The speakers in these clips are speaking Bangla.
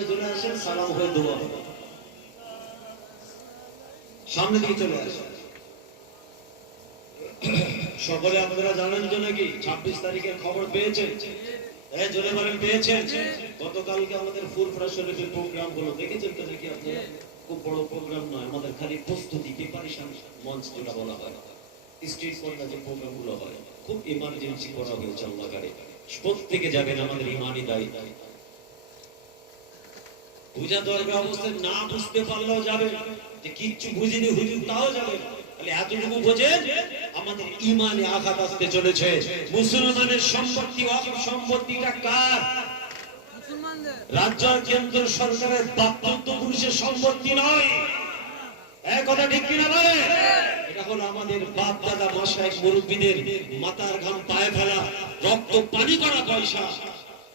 সামনে চলে আসেন, সালাম হয়ে দোয়া হবে। সামনে দিকে চলে আসেন। সকলে আপনারা জানেন তো নাকি 26 তারিখের খবর পেয়েছেন? জোরে বলেন পেয়েছেন? গতকালকে আমাদের ফুরফুরা শরীফের প্রোগ্রাম হলো, দেখেছেন তো নাকি আপনারা? খুব বড় প্রোগ্রাম নয়, আমাদের খালি প্রস্তুতি, প্রিপারেশন মঞ্চ যেটা বলা হয়, স্ট্রিট পর্দা যে প্রোগ্রাম গুলো হয়, খুব ইমার্জেন্সি করা হয়েছে। আল্লাহ করে প্রত্যেকে যাবেন, আমাদের ইমানি দায়িত্ব। বুঝা দরকার অবস্থায় না বুঝতে পারলেও যাবে, যে কিচ্ছু বুঝিনি হুজুর তাও যাবে। তাহলে এতটুকু বোঝেন আমাদের ইমানে আঘাত আসতে চলেছে। মুসলমানের সম্পত্তি, ওয়াকফ সম্পত্তিটা কার? মুসলমানদের। রাজ্য কেন্দ্র সরকারের বাপদত্ত পুরুষের সম্পত্তি নয়। এক কথা ঠিক কিনা বলে? এটা হলো আমাদের বাপ দাদা মশাইখ মুরব্বীদের মাথার ঘাম পায়ে ফেলা, রক্ত পানি করা পয়সা,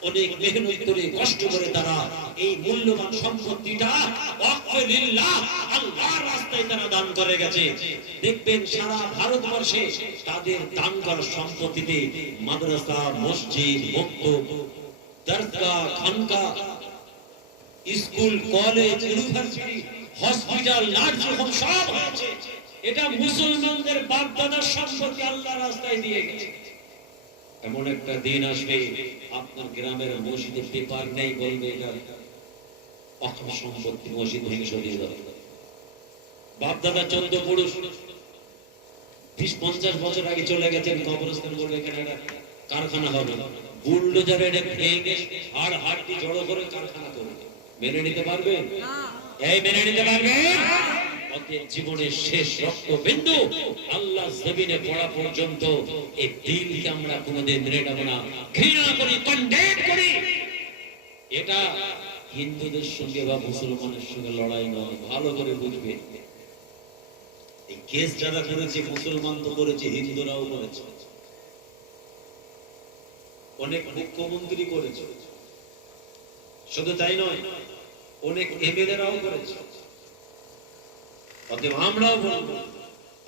অনেক মেহনত করে কষ্ট করে তারা এই মূল্যবান সম্পত্তিটা ওয়াকফে লিল্লাহ, আল্লাহর রাস্তায় তারা দান করে গেছে। দেখবেন সারা ভারতবর্ষে তাদের দান করা সম্পত্তিতে মাদ্রাসা, মসজিদ, মক্তব, দরগাহ, খানকা, school, college, university, hospital, nursing home সব হয়েছে। এটা মুসলমানদের বাপ দাদার সম্পত্তি আল্লাহর রাস্তায় দিয়ে গেছে। এমন একটা দিন আসবে আপনার গ্রামের মসজিদে পেপার নেই, বলবে এটা ওয়াকফ সম্পত্তি, মসজিদ ভেঙে সরিয়ে দাও। বাপ দাদা 14 পুরুষ 20-50 বছর আগে চলে গেছেন, কবরস্থান বলবে এখানে একটা কারখানা হবে, বুলডোজার এনে ভেঙে হাড় হাড়টি জড়ো করে কারখানা করবে। মেনে নিতে পারবে? এই মেনে নিতে পারবে? জীবনের শেষ রক্তবিন্দু আল্লাহ জমিনে পড়া পর্যন্ত এই দিনকে আমরা কোনোদিন মেনে নেব না, ঘৃণা করি, কন্ডেম করি। এটা হিন্দুদের সঙ্গে বা মুসলমানের সঙ্গে লড়াই নয়, ভালো করে বুঝবে। এই কেস যারা করেছে মুসলমান তো করেছে, হিন্দুরাও করেছে, অনেক মুখ্যমন্ত্রী করেছে, শুধু তাই নয় অনেক এমএলএরাও করেছে। অতএব আমরাও বলবো,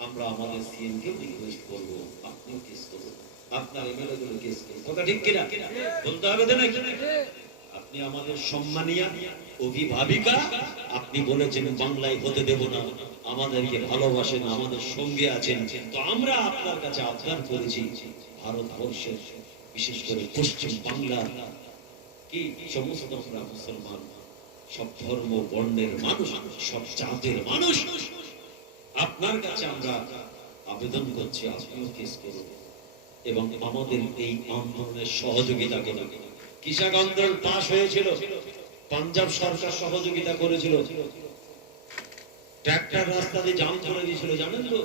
আমরা আমাদের সিএম কে রিকোয়েস্ট করবো, আপনিও কেস করুন, আপনার এমএলএ গুলো কেস করুন। কথা ঠিক কিনা বলতে হবে তো নাকি? আপনি আমাদের সম্মানীয় অভিভাবিকা, আপনি বলেছেন বাংলায় হতে দেব না, আমাদেরকে ভালোবাসেন, আমাদের সঙ্গে আছেন, তো আমরা আপনার কাছে আবদার করেছি ভারতবর্ষের বিশেষ করে পশ্চিম বাংলা কি সমস্ত আমরা মুসলমান, সব ধর্ম বর্ণের মানুষ, সব জাতের মানুষ, আপনার কাছে আমরা আবেদন করছি, আপনিও কেস করুন এবং আমাদের এই আন্দোলনের সহযোগিতা করুন। কৃষক আন্দোলন পাস হয়েছিল, পাঞ্জাব সরকার সহযোগিতা করেছিল, ট্রাক্টর রাস্তা দিয়ে জাম করে দিয়েছিল, জানেন তো?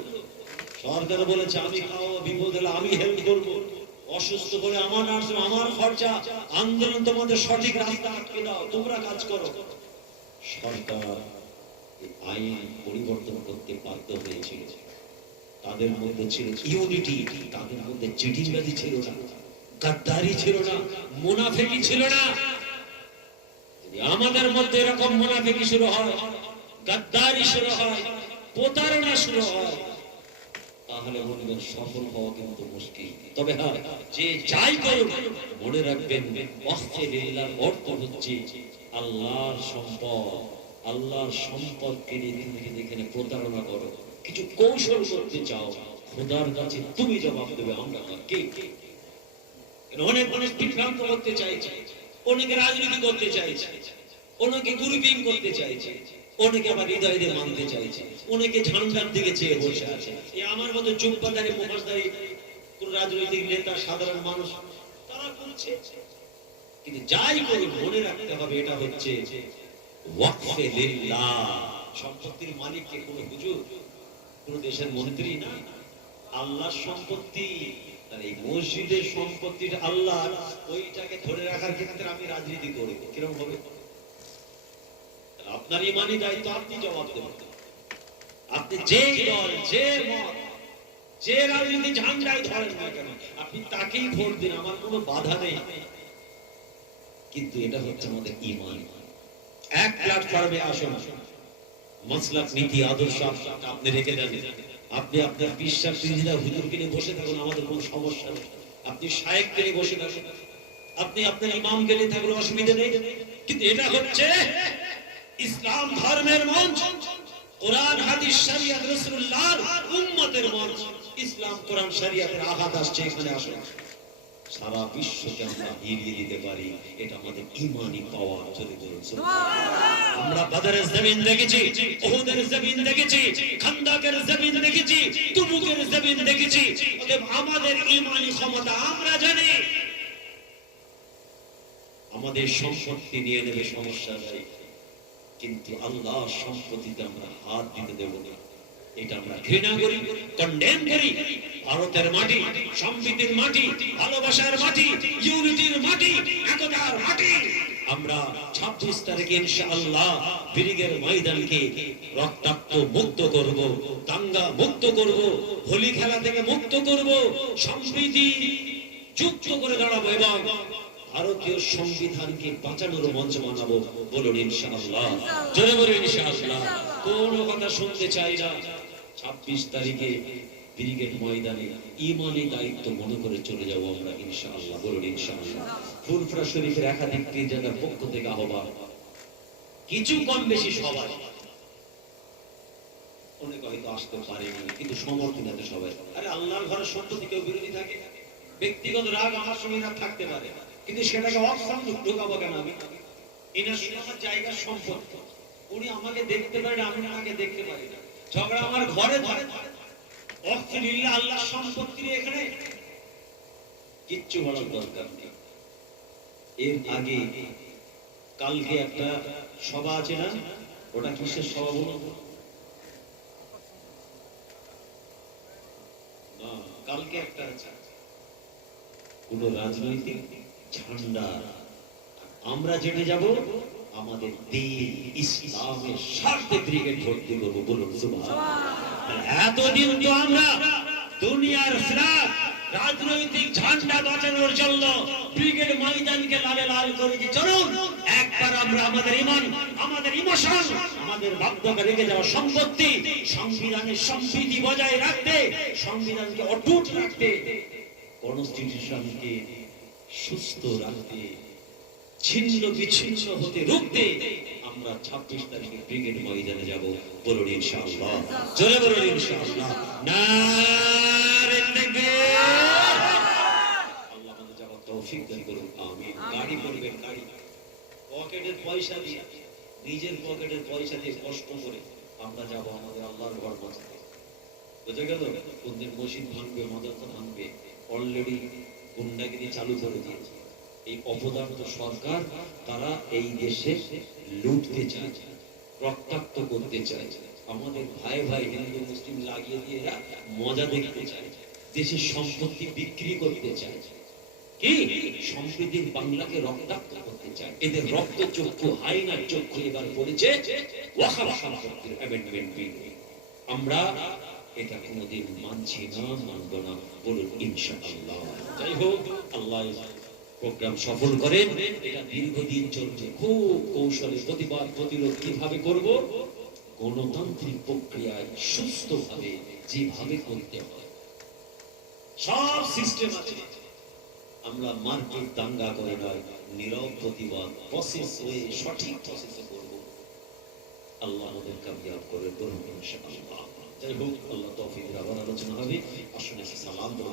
সরকার বলেছে আমি খাওয়া বিপদ হলে আমি হেল্প করবো, অসুস্থ করে আমার নার্স, আমার খরচা, আন্দোলন তোমাদের সঠিক রাস্তা আটকে দাও, তোমরা কাজ করো। সরকার আইন পরিবর্তন করতে বাধ্য হয়েছিল। তাদের মধ্যে ছিল ইউনিটি, তাদের মধ্যে চিটিংবাজি ছিল না, গাদ্দারি ছিল না, মুনাফিকি ছিল না। যদি আমাদের মধ্যে এরকম মুনাফিকি শুরু হয়, গাদ্দারি শুরু হয়, প্রতারণা শুরু হয়, তাহলে বলবেন সফল হওয়া কিন্তু মুশকিল। তবে হ্যাঁ, যে যাই করুন মনে রাখবেন ওয়াকফে লিল্লাহর অর্থ হচ্ছে আল্লাহর সম্পদ। আল্লাহর সম্পদকে নিয়ে তুমি যদি এখানে প্রতারণা করো, কিছু কৌশল করতে চাও, খোদার কাছে তুমি জবাব দেবে, আমরা কে? অনেক অনেক বিভ্রান্ত করতে চাইছে, অনেকে রাজনীতি করতে চাইছে, অনেকে গ্রুপিং করতে চাইছে, অনেকে আবার হৃদয়ে মানতে চাইছে, অনেকে ঝান্ডার দিকে চেয়ে বসে আছে। এই আমার মতো চুপ্পাদারি মুখোশধারী কোন রাজনৈতিক নেতা, সাধারণ মানুষ তারা করছে। কিন্তু যাই করে মনে রাখতে হবে এটা হচ্ছে ওয়াকফে লিল্লাহ। সম্পত্তির মালিক কে? কোন হুজুর, কোন দেশের মন্ত্রী না, আল্লাহর সম্পত্তি। তার এই মসজিদের সম্পত্তিটা আল্লাহ, ওইটাকে ধরে রাখার ক্ষেত্রে আমি রাজনীতি করি, কিরকম হবে? আপনার ইমানি দায়িত্ব, আপনি জবাব দেবেন। আপনি যে দল, যে মত, যে রাজনীতি ঝান্ডায় ধরেন না কেন, আপনি তাকেই ভোট দিন, আমার কোনো বাধা নেই। কিন্তু এটা হচ্ছে আমাদের ইমান। এক প্ল্যাটফর্মে আসুন, মাসলাক, নীতি, আদর্শ আপনি রেখে দেন। আপনি আপনার বিশ্বাস হুজুরকে নিয়ে বসে থাকুন, আমাদের কোনো সমস্যা নেই। আপনি শায়েখকে নিয়ে বসে থাকুন, আপনি আপনার ইমামকে নিয়ে থাকলে অসুবিধা নেই, কিন্তু এটা হচ্ছে ইসলাম ধর্মের মঞ্চ, কোরআন হাদিস শরিয়ত রাসূলুল্লাহর উম্মতের মঞ্চ। ইসলাম কোরআন শরিয়তের আঘাত আসছে এখানে আসে, সারা বিশ্বকে আমরা হিরিয়ে দিতে পারি, এটা আমাদের ঈমানি পাওয়ার। চলে চলছে আমরা বদরের জমিন দেখেছি, উহুদের জমিন দেখেছি, খান্দাকের জমিন দেখেছি, তুবুকের জমিন দেখেছি। অতএব আমাদের ঈমানি ক্ষমতা আমরা জানি। আমাদের সম্পত্তি নিয়ে নেবে সমস্যা নেই, কিন্তু আল্লাহর সম্পত্তিতে আমরা হাত দিতে দেব না, এটা আমরা ঘৃণা করি, কন্ডেম করি। ভারতের মাটি, সম্প্রীতির মাটি, ভালোবাসার মাটি, ইউনিটির মাটি, একতার মাটি। আমরা 26 তারিখে ইনশাআল্লাহ ব্রিগেড ময়দানকে রক্তাক্ত মুক্ত করব, দাঙ্গা মুক্ত করব, হোলি খেলা থেকে মুক্ত করব, সম্প্রীতি যুক্ত করে দাঁড়াবো এবং ভারতীয় সংবিধানকে বাঁচানোর মঞ্চ বানাবো। বলুন ইনশাআল্লাহ, জোরে বলুন ইনশাআল্লাহ। কোনো কথা শুনতে চাই না। 26 তারিখে ব্রিগেড ময়দানে ঈমানি দায়িত্ব মনে করে চলে যাব আমরা ইনশাআল্লাহ। বলুন ইনশাআল্লাহ। ফুরফুরা শরীফের একাধিক পীরজাদার পক্ষ থেকে আহ্বান, কিছু কম বেশি সবাই, অনেকে হয়তো আসতে পারেনি, কিন্তু সমর্থন আছে সবাই। আরে আল্লাহর ঘরের সম্পত্তি কেউ বিরোধী থাকে? ব্যক্তিগত রাগ আমার সঙ্গে না থাকতে পারে, কিন্তু সেটাকে অপশন ঢোকাবো কেন? আমি এনার সঙ্গে আমার জায়গার সম্পর্ক, উনি আমাকে দেখতে পারে না, আমি ওনাকে দেখতে পারি না, ঝগড়া আমার ঘরে ধরে। অক্সিলিল্লাহ আল্লাহর সম্পত্তি এখানে কিচ্ছু বলার দরকার নেই। এর আগে কালকে একটা সভা আছে না, ওটা কিসের সভা বলুন? কালকে একটা আছে, কোন রাজনৈতিক ঝান্ডা। আমরা জেনে যাব আমাদের দিন ইসলামের স্বার্থে ব্রিগেড ভর্তি করবো। বলুন সুবহানাল্লাহ। এতদিন তো আমরা দুনিয়ার ফিরাক রাজনৈতিক ঝান্ডা বাঁচানোর জন্য ব্রিগেড ময়দানকে লালে লাল করেছি। চলুন একবার আমরা আমাদের ঈমান, আমাদের ইমোশন, আমাদের ভাগ্যকে রেখে যাওয়া সম্পত্তি, সংবিধানের সম্প্রীতি বজায় রাখতে, সংবিধানকে অটুট রাখতে, কনস্টিটিউশনকে সুস্থ রাখতে, ছিন্ন বিচ্ছিন্ন হতে রুখতে আমরা 26 তারিখে ব্রিগেড ময়দানে যাব। বলুন ইনশাআল্লাহ, জোরে বলুন ইনশাআল্লাহ। নারে তাকবীর। আল্লাহ আমাদের যাওয়ার তৌফিক দান করুন, আমিন। গাড়ি করবেন, গাড়ি পকেটের পয়সা দিয়ে, নিজের পকেটের পয়সা দিয়ে কষ্ট করে আমরা যাব আমাদের আল্লাহর ঘর বাঁচাতে। বুঝে গেল? কোনদিন মসজিদ ভাঙবে, মাদ্রাসা ভাঙবে, অলরেডি গুন্ডাগিরি চালু করে দিয়েছে এই অপদার্থ সরকার। তারা এই দেশে লুটতে চায়, রক্তাক্ত করতে চায়, আমাদের ভাই ভাই হিন্দু মুসলিম লাগিয়ে দিয়ে এরা মজা দেখতে চায়, দেশের সম্পত্তি বিক্রি করতে চায়, কি সম্প্রীতির বাংলাকে রক্তাক্ত করতে চায়। এদের রক্ত চক্ষু, হাইনার চক্ষু এবার পড়েছে ওয়াকফ সম্পত্তির অ্যামেন্ডমেন্ট বিল। আমরা এটা কোনোদিন মানছি না, মানব না। বলুন ইনশাআল্লাহ। যাই হোক, আল্লাহ প্রোগ্রাম সফল করেন। এটা দীর্ঘদিন চলছে, খুব কৌশলে প্রতিবাদ প্রতিরোধ কিভাবে করব, গণতান্ত্রিক প্রক্রিয়ায় সুস্থভাবে যেভাবে করতে হয় সব সিস্টেম আছে। আমরা মার্কেট দাঙ্গা করে নয়, নীরব প্রতিবাদ প্রসেস হয়ে সঠিক প্রসেসে করব। আল্লাহ আমাদের কামিয়াব করে করুন ইনশাআল্লাহ। যাই হোক, আল্লাহ তৌফিক। আবার আলোচনা হবে। আসলে সালাম দেব।